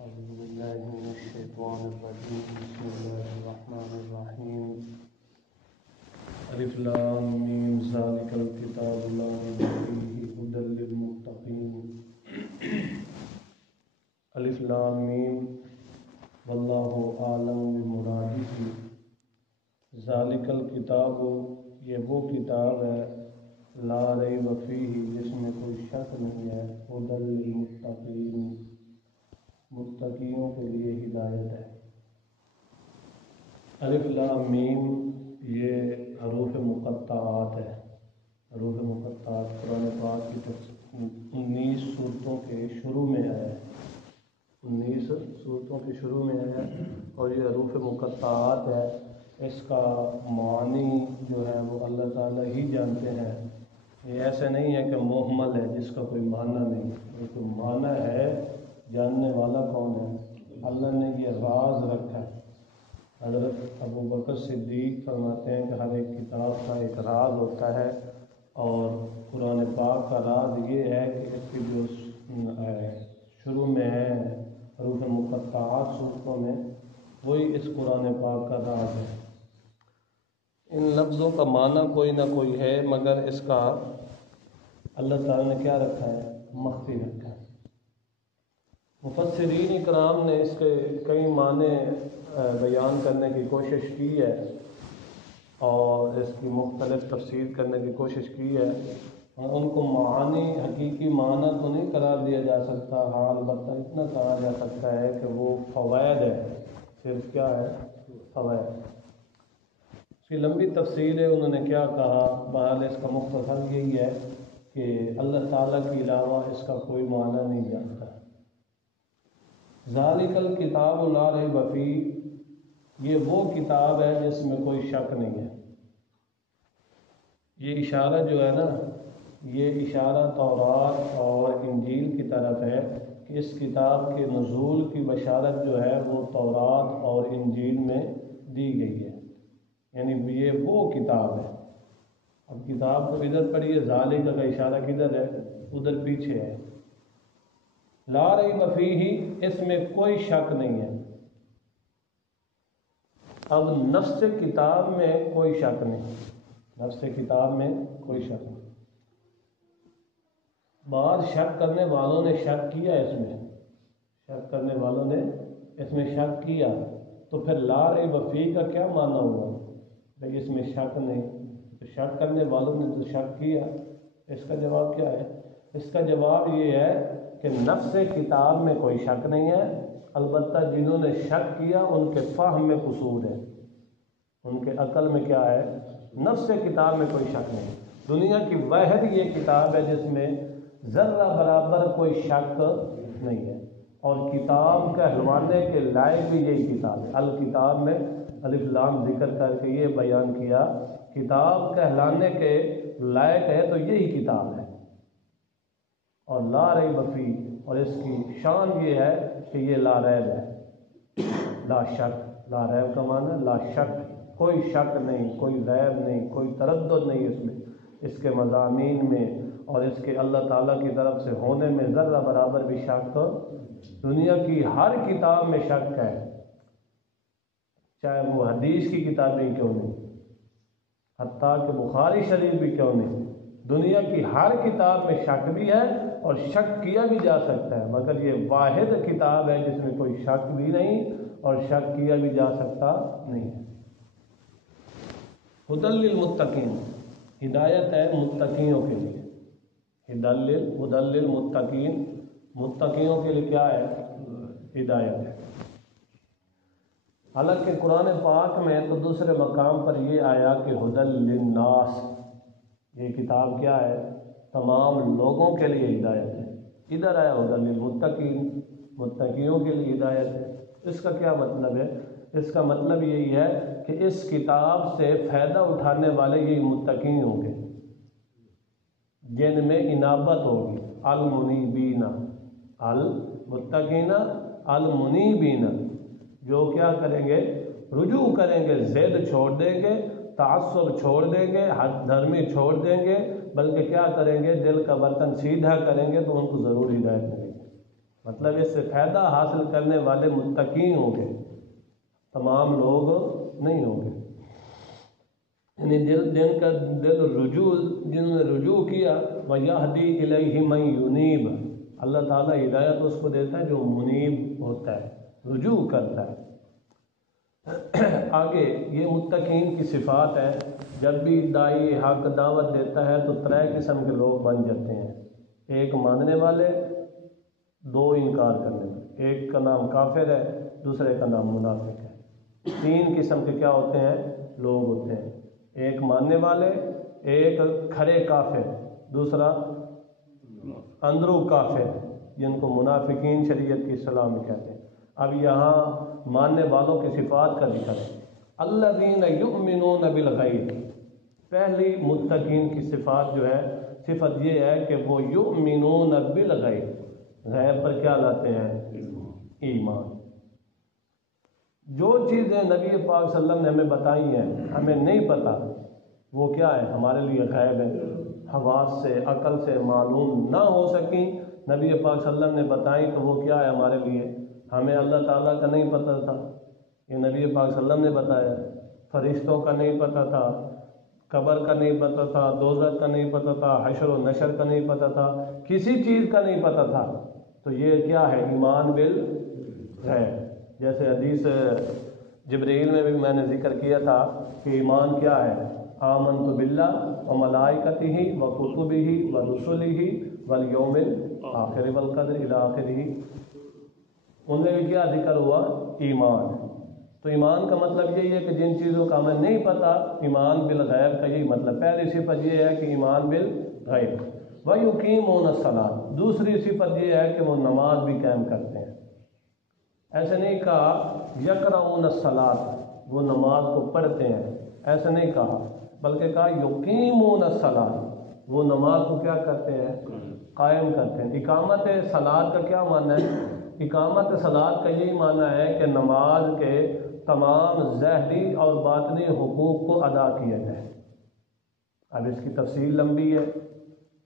أعوذ بالله من الشيطان الرجيم بسم الله الرحمن الرحيم ألف لام ميم ذلك الكتاب لا ريب فيه هدى للمتقين ألف لام ميم والله أعلم بمراده ذلك الكتاب یہ وہ کتاب ہے لا ریب فیہ جس میں کوئی شک نہیں ہے ہدی للمتقین متقیوں کے لیے ہدایت ہے۔ الف لام میم یہ حروف مقطعات ہے۔ حروف مقطعات قرآن پاک کی 19 صورتوں کے شروع میں آیا ہے، 19 صورتوں کے شروع میں آیا ہے اور یہ حروف مقطعات ہے۔ اس کا معنی جو ہے وہ اللہ تعالیٰ ہی جانتے ہیں۔ یہ ایسے نہیں ہے کہ محمل ہے جس کا کوئی معنی نہیں، کوئی معنی ہے، جاننے والا کون ہے؟ اللہ نے یہ راز رکھا ہے۔ حضرت ابو بکر صدیق فرماتے ہیں کہ ہر ایک کتاب کا ایک راز ہوتا ہے، اور قرآن پاک کا راز یہ ہے کہ اس کی جو شروع میں ہے حروف مقطعات صورتوں میں، وہی اس قرآن پاک کا راز ہے۔ ان لفظوں کا معنی کوئی نہ کوئی ہے، مگر اس کا اللہ تعالیٰ نے کیا رکھا ہے؟ مخفی رکھا ہے۔ مفسرین اکرام نے اس کے کئی معنی بیان کرنے کی کوشش کی ہے اور اس کی مختلف تفسیر کرنے کی کوشش کی ہے، اور ان کو معانی حقیقی معنی تو نہیں قرار دیا جا سکتا، ہاں البتہ اتنا کہا جا سکتا ہے کہ وہ فوائد ہے، صرف کیا ہے؟ فوائد۔ اس کی لمبی تفصیل ہے، انہوں نے کیا کہا، بہرحال اس کا مختصر یہی ہے کہ اللہ تعالیٰ کے علاوہ اس کا کوئی معنی نہیں جانتا۔ ذالک الکتاب لا ریب فیہ، یہ وہ کتاب ہے جس میں کوئی شک نہیں ہے۔ یہ اشارہ جو ہے نا، یہ اشارہ تورات اور انجیل کی طرف ہے کہ اس کتاب کے نزول کی بشارت جو ہے وہ تورات اور انجیل میں دی گئی ہے، یعنی یہ وہ کتاب ہے۔ اب کتاب کو ادھر پڑھیے، ذالک کا اشارہ کدھر ہے؟ ادھر پیچھے ہے۔ لا ریب فیہ، اس میں کوئی شک نہیں ہے۔ اب نفس کتاب میں کوئی شک نہیں، نفس کتاب میں کوئی شک نہیں۔ بعض شک کرنے والوں نے شک کیا اس میں، شک کرنے والوں نے اس میں شک کیا، تو پھر لا ریب فیہ کا کیا معنی ہوا؟ بھئی اس میں شک نہیں، تو شک کرنے والوں نے تو شک کیا۔ اس کا جواب کیا ہے؟ اس کا جواب یہ ہے کہ نفس کتاب میں کوئی شک نہیں ہے، البتہ جنہوں نے شک کیا ان کے فہم میں قصور ہے، ان کے عقل میں کیا ہے؟ نفس کتاب میں کوئی شک نہیں۔ دنیا کی واحد یہ کتاب ہے جس میں ذرہ برابر کوئی شک نہیں ہے، اور کتاب کہلوانے کے لائق بھی یہی کتاب ہے۔ الکتاب میں الف لام ذکر کر کے یہ بیان کیا، کتاب کہلانے کے لائق ہے تو یہی کتاب ہے۔ اور لا ریب فیہ، اور اس کی شان یہ ہے کہ یہ لا ریب ہے، لا شک۔ لا ریب کا معنی لا شک، کوئی شک نہیں، کوئی ریب نہیں، کوئی تردد نہیں اس میں، اس کے مضامین میں اور اس کے اللہ تعالیٰ کی طرف سے ہونے میں ذرہ برابر بھی شک تو دنیا کی ہر کتاب میں شک ہے، چاہے وہ حدیث کی کتابیں کیوں نہیں، حتیٰ کہ بخاری شریف بھی کیوں نہیں، دنیا کی ہر کتاب میں شک بھی ہے اور شک کیا بھی جا سکتا ہے، مگر یہ واحد کتاب ہے جس میں کوئی شک بھی نہیں اور شک کیا بھی جا سکتا نہیں ہے۔ ہدی للمتقین، ہدایت ہے متقیوں کے لیے۔ ہدی للمتقین، متقیوں کے لیے کیا ہے؟ ہدایت ہے۔ حالانکہ قرآن پاک میں تو دوسرے مقام پر یہ آیا کہ ہدی للناس، یہ کتاب کیا ہے؟ تمام لوگوں کے لیے ہدایت ہے۔ ادھر آیا ہدی للمتقین، متقیوں کے لیے ہدایت ہے۔ اس کا کیا مطلب ہے؟ اس کا مطلب یہی ہے کہ اس کتاب سے فائدہ اٹھانے والے یہی متقی ہوں گے، جن میں انابت ہوگی۔ المنیبین، المتقین المنیبین، جو کیا کریں گے؟ رجوع کریں گے، ضد چھوڑ دیں گے، تعصب چھوڑ دیں گے، حد دھرمی چھوڑ دیں گے، بلکہ کیا کریں گے؟ دل کا برتن سیدھا کریں گے تو ان کو ضرور ہدایت ملے گی۔ مطلب اس سے فائدہ حاصل کرنے والے متقین ہوں گے، تمام لوگ نہیں ہوں گے۔ یعنی جنہوں نے رجوع کیا، وَيَهْدِي إِلَيْهِ مَن يُنِيبُ، اللہ تعالیٰ ہدایت اس کو دیتا ہے جو منیب ہوتا ہے، رجوع کرتا ہے۔ آگے یہ متقین کی صفات ہے، جب بھی داعی حق دعوت دیتا ہے تو 3 قسم کے لوگ بن جاتے ہیں، ایک ماننے والے، 2 انکار کرنے والے، ایک کا نام کافر ہے، دوسرے کا نام منافق ہے۔ 3 قسم کے کیا ہوتے ہیں؟ لوگ ہوتے ہیں، ایک ماننے والے، ایک کھرے کافر، دوسرا اندرو کافر، جن کو منافقین شریعت کی اصطلاح میں کہتے ہیں۔ اب یہاں ماننے والوں کی صفات کا ذکر ہے، الذین یؤمنون بالغیب۔ پہلی متقین کی صفات جو ہے، صفت یہ ہے کہ وہ یؤمنون بالغیب، غیب پر کیا لاتے ہیں؟ ایمان۔ جو چیزیں نبی پاک صلی اللہ علیہ وسلم نے ہمیں بتائی ہیں، ہمیں نہیں پتہ وہ کیا ہے، ہمارے لیے غیب ہے، حواس سے، عقل سے معلوم نہ ہو سکیں، نبی پاک صلی اللہ علیہ وسلم نے بتائیں تو وہ کیا ہے ہمارے لیے، ہمیں اللہ تعالیٰ کا نہیں پتہ تھا، یہ نبی پاک صلی اللہ علیہ وسلم نے بتایا۔ فرشتوں کا نہیں پتہ تھا، قبر کا نہیں پتہ تھا، دوزخ کا نہیں پتہ تھا، حشر و نشر کا نہیں پتہ تھا، کسی چیز کا نہیں پتہ تھا، تو یہ کیا ہے؟ ایمان بالغیب۔ جیسے حدیث جبرائیل میں بھی میں نے ذکر کیا تھا کہ ایمان کیا ہے؟ آمنت باللہ وملائکتہ وکتبہ ورسلہ والیوم الآخر والقدر الی آخرہ۔ ان میں بھی کیا ذکر ہوا؟ ایمان۔ تو ایمان کا مطلب یہی ہے کہ جن چیزوں کا ہمیں نہیں پتہ، ایمان بالغیب کا یہی مطلب۔ پہلی صفت یہ ہے کہ ایمان بالغیب۔ وَيُقِيمُونَ الصَّلَاةَ، دوسری صفت یہ ہے کہ وہ نماز بھی قائم کرتے ہیں۔ ایسے نہیں کہا یقرؤون الصلاۃ، وہ نماز کو پڑھتے ہیں، ایسے نہیں کہا، بلکہ کہا یقیمون الصلاۃ، وہ نماز کو کیا کرتے ہیں؟ قائم کرتے ہیں۔ اقامت صلاۃ کا کیا معنی ہے؟ اقامت صلاۃ کا یہی معنی ہے کہ نماز کے تمام ظاہری اور باطنی حقوق کو ادا کیا جائے۔ اب اس کی تفصیل لمبی ہے،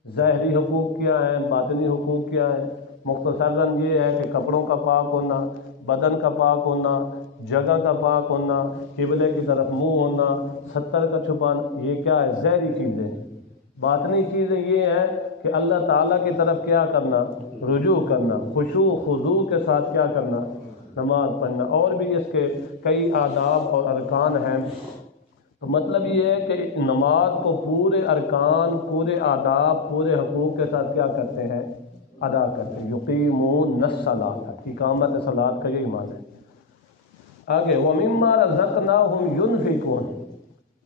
ظاہری حقوق کیا ہیں، باطنی حقوق کیا ہیں۔ مختصراً یہ ہے کہ کپڑوں کا پاک ہونا، بدن کا پاک ہونا، جگہ کا پاک ہونا، قبلے کی طرف منہ ہونا، 70 کا چھپانا، یہ کیا ہے؟ ظاہری چیزیں ہیں۔ باطنی چیزیں یہ ہیں کہ اللہ تعالیٰ کی طرف کیا کرنا؟ رجوع کرنا، خشوع خضوع کے ساتھ کیا کرنا؟ نماز پڑھنا۔ اور بھی اس کے کئی آداب اور ارکان ہیں۔ تو مطلب یہ ہے کہ نماز کو پورے ارکان، پورے آداب، پورے حقوق کے ساتھ کیا کرتے ہیں؟ ادا کرتے ہیں۔ یقیمون الصلاۃ، اقامت صلاۃ کا یہی معنی ہے۔ آگے وَمِمَّا رَزَقْنَاهُمْ يُنْفِقُونَ،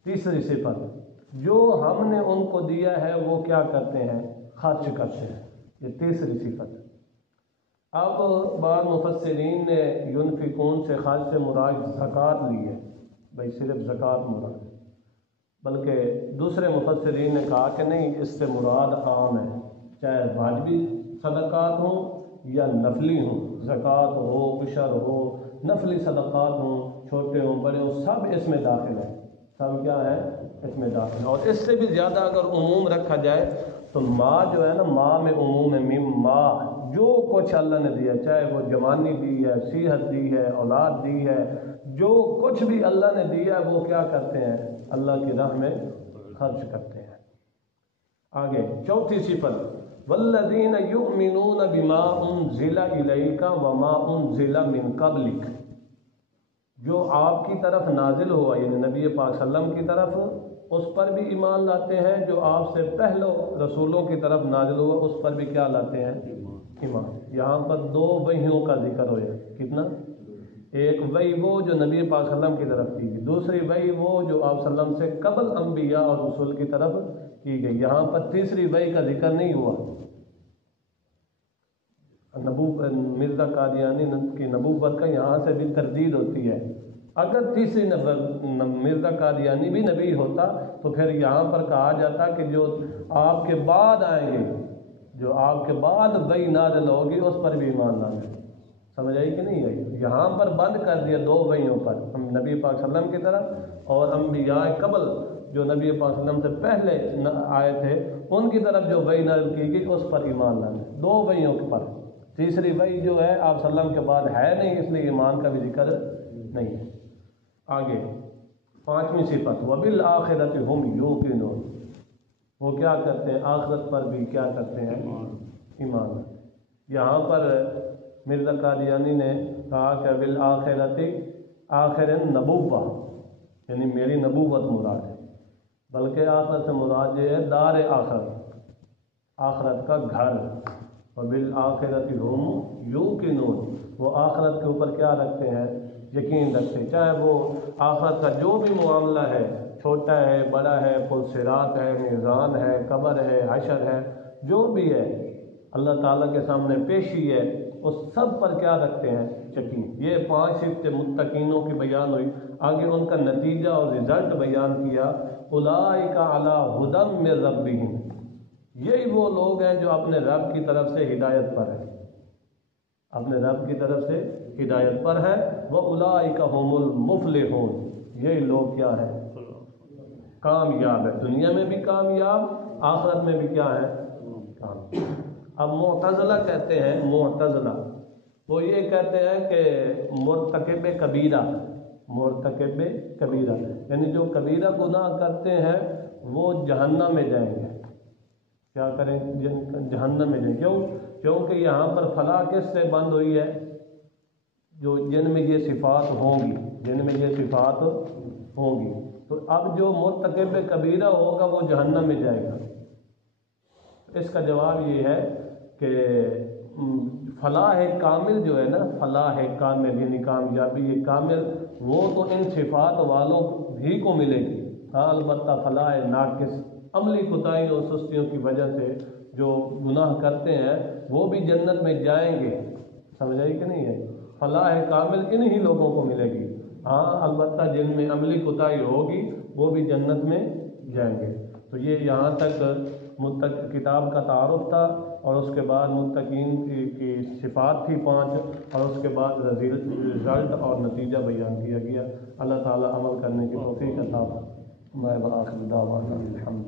تیسری صفت، جو ہم نے ان کو دیا ہے وہ کیا کرتے ہیں؟ خرچ کرتے ہیں، یہ تیسری صفت ہے۔ اب بعض مفسرین نے ينفقون سے خرچ سے مراد زکوٰۃ لی ہے، بھائی صرف زکوٰۃ مراد ہے، بلکہ دوسرے مفسرین نے کہا کہ نہیں، اس سے مراد عام ہے، چاہے واجبی صدقات ہوں یا نفلی ہوں، زکوٰۃ ہو، عشر ہو، نفلی صدقات ہوں، چھوٹے ہوں بڑے ہوں، سب اس میں داخل ہیں، سب کیا ہے؟ اس میں داخل۔ اور اس سے بھی زیادہ اگر عموم رکھا جائے تو ماں جو ہے نا، ماں میں عموم ہے، ماں جو کچھ اللہ نے دیا، چاہے وہ جوانی دی ہے، صحت دی ہے، اولاد دی ہے، جو کچھ بھی اللہ نے دیا ہے وہ کیا کرتے ہیں؟ اللہ کی راہ میں خرچ کرتے ہیں۔ آگے چوتھی صفت، والذین یؤمنون بما انزل الیک وما انزل من قبلک، جو آپ کی طرف نازل ہوا، یعنی نبی پاک صلی اللہ علیہ وسلم کی طرف، اس پر بھی ایمان لاتے ہیں، جو آپ سے پہلے رسولوں کی طرف نازل ہوا اس پر بھی کیا لاتے ہیں؟ ایمان۔ یہاں پر 2 وحیوں کا ذکر ہوا، کتنا؟ ایک وحی وہ جو نبی پاک صلی اللہ علیہ وسلم کی طرف کی گئی، دوسری وحی وہ جو آپ صلی اللہ علیہ وسلم سے قبل انبیاء اور رسول کی طرف کی گئی۔ یہاں پر تیسری وحی کا ذکر نہیں ہوا۔ مرزا قادیانی کی نبوت کا یہاں سے بھی تردید ہوتی ہے۔ اگر تیسری مرزا قادیانی بھی نبی ہوتا تو پھر یہاں پر کہا جاتا کہ جو آپ کے بعد آئیں گے، جو آپ کے بعد وحی نازل ہوگی اس پر بھی ایمان لانا ہے۔ سمجھ آئی کہ نہیں آئی؟ یہاں پر بند کر دیا 2 وحیوں پر، نبی پاک صلی اللہ علیہ وسلم کی طرف اور انبیاء قبل جو نبی پاک صلی اللہ علیہ وسلم سے پہلے آئے تھے ان کی طرف جو وحی نازل کی گئی اس پر ایمان لانا ہے، 2 وحیوں کے پر۔ تیسری وحی جو ہے آپ صلی اللہ علیہ وسلم کے بعد ہے نہیں، اس لیے ایمان کا بھی ذکر نہیں ہے۔ آگے 5ویں صفت وبالآخرۃ ہم یوقنون، وہ کیا کرتے ہیں؟ آخرت پر بھی کیا کرتے ہیں؟ ایمان۔ یہاں پر مرزا قادیانی نے کہا کہ بالآخرۃ آخر نبوہ، یعنی میری نبوت مراد ہے، بلکہ آخرت سے مراد یہ ہے دار آخرت، آخرت کا گھر۔ وبالآخرۃ ہم یوقنون، وہ آخرت کے اوپر کیا رکھتے ہیں؟ یقین رکھتے ہیں، چاہے وہ آخرت کا جو بھی معاملہ ہے، چھوٹا ہے بڑا ہے، پل صراط ہے، میزان ہے، قبر ہے، حشر ہے، جو بھی ہے اللہ تعالیٰ کے سامنے پیشی ہے، اس سب پر کیا رکھتے ہیں؟ یقین۔ یہ 5 صفتیں متقینوں کی بیان ہوئی، آگے ان کا نتیجہ اور رزلٹ بیان کیا۔ اولئک علی ھدی من ربہم، یہی وہ لوگ ہیں جو اپنے رب کی طرف سے ہدایت پر ہیں، اپنے رب کی طرف سے ہدایت پر ہے۔ وَأُولَٰئِكَ هُمُ الْمُفْلِحُونَ، یہی لوگ کیا ہے؟ کامیاب ہے، دنیا میں بھی کامیاب، آخرت میں بھی کیا ہے؟ کامیاب۔ اب معتزلہ کہتے ہیں، معتزلہ وہ یہ کہتے ہیں کہ مرتکب کبیرہ، مرتکب کبیرہ یعنی جو کبیرہ گناہ کرتے ہیں وہ جہنم میں جائیں گے۔ کیا کریں؟ جہنم میں جائیں۔ کیونکہ یہاں پر فلاح کس سے بند ہوئی ہے؟ جو جن میں یہ صفات ہوں گی، جن میں یہ صفات ہوں گی، تو اب جو مرتکب کبیرہ ہوگا وہ جہنم میں جائے گا۔ اس کا جواب یہ ہے کہ فلاح کامل جو ہے نا، فلاح کامل یعنی کامیابی کامل، وہ تو ان صفات والوں ہی کو ملے گی۔ ہاں البتہ فلاح ناقص، عملی کوتاہیوں اور سستیوں کی وجہ سے جو گناہ کرتے ہیں وہ بھی جنت میں جائیں گے۔ سمجھ آئی کہ نہیں ہے؟ فلاح کامل انہی لوگوں کو ملے گی، ہاں البتہ جن میں عملی کوتاہی ہوگی وہ بھی جنت میں جائیں گے۔ تو یہ یہاں تک کتاب کا تعارف تھا، اور اس کے بعد متقین کی صفات تھی 5، اور اس کے بعد رزلٹ اور نتیجہ بیان کیا گیا۔ اللہ تعالیٰ عمل کرنے کی توفیق عطا فرمائے۔ وآخر دعوانا الحمد۔